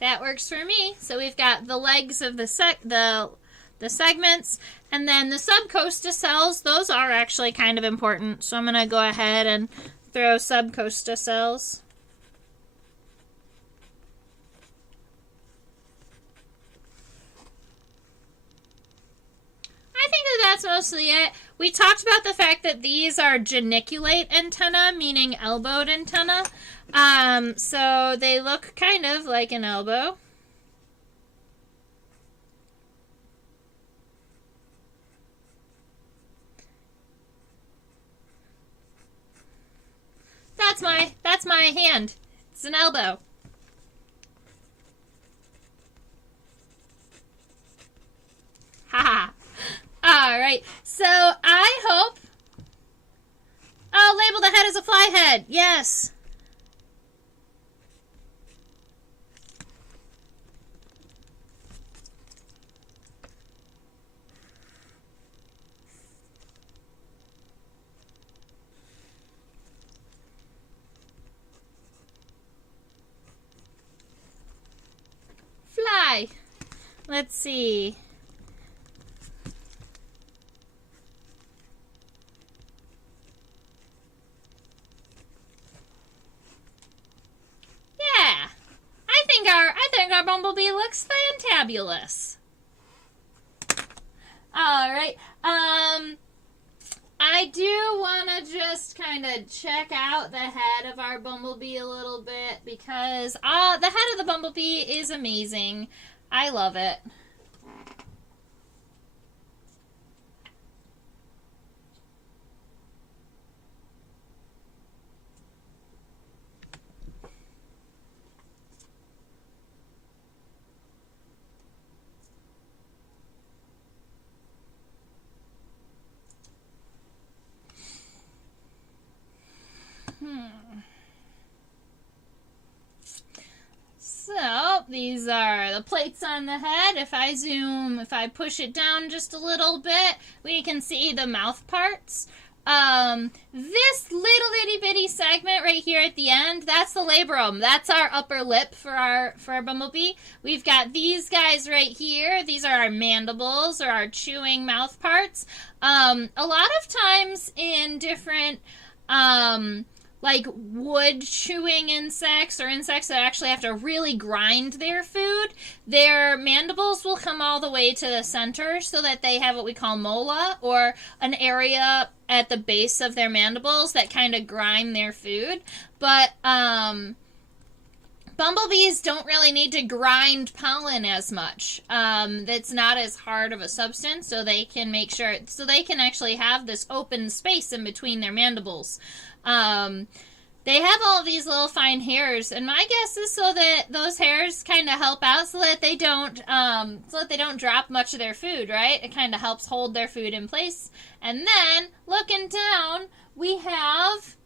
that works for me. So we've got the legs of the segments, and then the subcosta cells. Those are actually kind of important. So I'm going to go ahead and throw subcosta cells. I think that's mostly it. We talked about the fact that these are geniculate antenna, meaning elbowed antenna. So they look kind of like an elbow. That's my hand. It's an elbow. Haha. All right, so I hope... Oh, label the head as a fly head. Yes. Fly. Let's see. I think our bumblebee looks fantabulous. All right. I do want to just kind of check out the head of our bumblebee a little bit because the head of the bumblebee is amazing. I love it. So these are the plates on the head. If I push it down just a little bit, we can see the mouth parts. This little itty bitty segment right here at the end, that's the labrum. That's our upper lip for our bumblebee. We've got these guys right here. These are our mandibles, or our chewing mouth parts. A lot of times in different like wood chewing insects, or insects that actually have to really grind their food, their mandibles will come all the way to the center so that they have what we call mola, or an area at the base of their mandibles that kind of grind their food. But bumblebees don't really need to grind pollen as much. It's not as hard of a substance, so they can make sure, so they can actually have this open space in between their mandibles. They have all these little fine hairs, and my guess is so that those hairs kind of help out so that they don't drop much of their food, right? It kind of helps hold their food in place. And then looking down, we have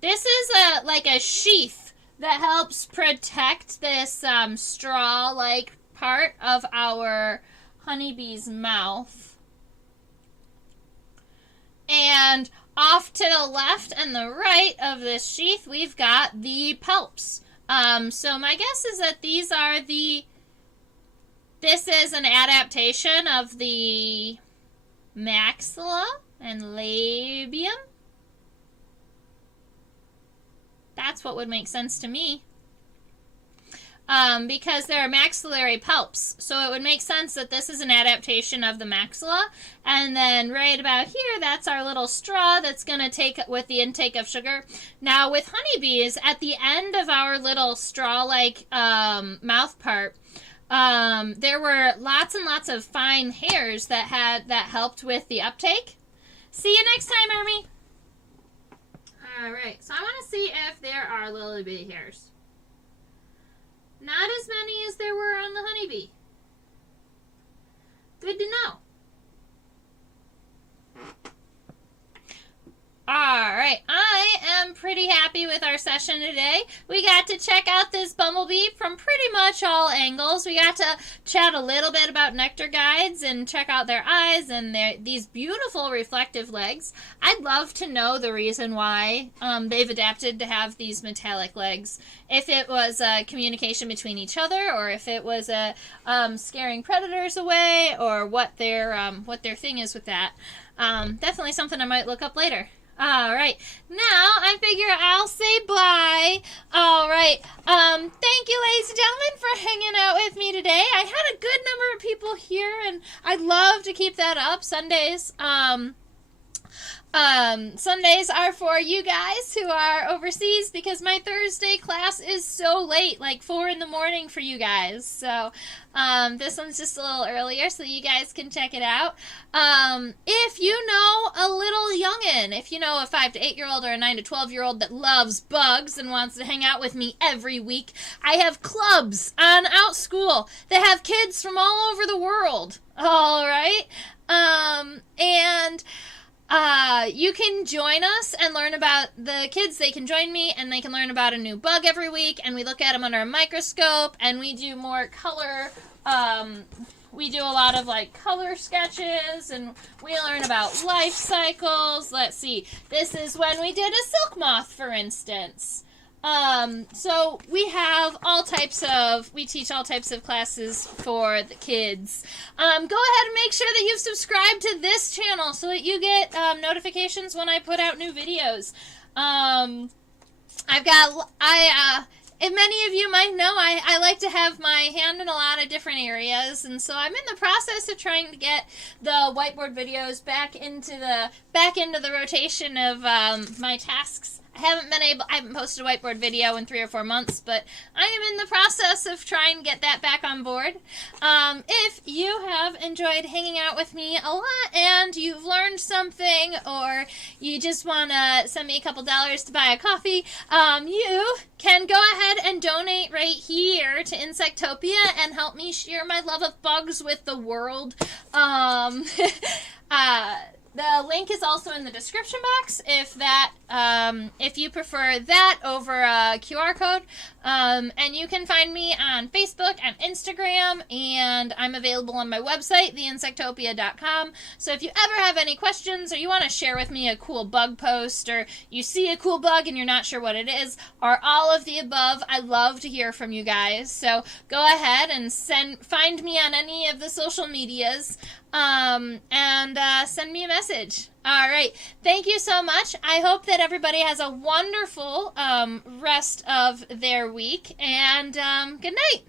this is like a sheath that helps protect this straw-like part of our honeybee's mouth. And off to the left and the right of this sheath, we've got the palps. So my guess is that this is an adaptation of the maxilla and labium. That's what would make sense to me. Because there are maxillary palps. So it would make sense that this is an adaptation of the maxilla. And then right about here, that's our little straw that's going to take with the intake of sugar. Now with honeybees, at the end of our little straw-like mouth part, there were lots and lots of fine hairs that helped with the uptake. See you next time, Ermi. Alright, so I want to see if there are little bitty hairs. Not as many as there were on the honeybee. Good to know. Alright, I am pretty happy with our session today. We got to check out this bumblebee from pretty much all angles. We got to chat a little bit about Nectar Guides and check out their eyes and these beautiful reflective legs. I'd love to know the reason why they've adapted to have these metallic legs. If it was a communication between each other, or if it was a scaring predators away, or what their thing is with that. Definitely something I might look up later. Alright, now I figure I'll say bye. Alright, thank you, ladies and gentlemen, for hanging out with me today. I had a good number of people here, and I'd love to keep that up. Sundays are for you guys who are overseas, because my Thursday class is so late, like 4 in the morning for you guys. So, this one's just a little earlier so you guys can check it out. If you know a little youngin', if you know a 5 to 8-year-old or a 9 to 12-year-old that loves bugs and wants to hang out with me every week, I have clubs on OutSchool that have kids from all over the world. All right? You can join us and learn about the kids. They can join me and they can learn about a new bug every week, and we look at them under a microscope, and we do more color. We do a lot of like color sketches, and we learn about life cycles. Let's see. This is when we did a silk moth, for instance. So we have we teach all types of classes for the kids. Go ahead and make sure that you've subscribed to this channel so that you get, notifications when I put out new videos. If many of you might know, I like to have my hand in a lot of different areas, and so I'm in the process of trying to get the whiteboard videos back into the rotation of, my tasks. I haven't posted a whiteboard video in 3 or 4 months, but I am in the process of trying to get that back on board. If you have enjoyed hanging out with me a lot and you've learned something, or you just want to send me a couple dollars to buy a coffee, you can go ahead and donate right here to Insectopia and help me share my love of bugs with the world. The link is also in the description box if you prefer that over a QR code. And you can find me on Facebook and Instagram, and I'm available on my website, theinsectopia.com. So if you ever have any questions, or you want to share with me a cool bug post, or you see a cool bug and you're not sure what it is, or all of the above, I love to hear from you guys. So go ahead and find me on any of the social medias. And send me a message. All right. Thank you so much. I hope that everybody has a wonderful rest of their week, and good night.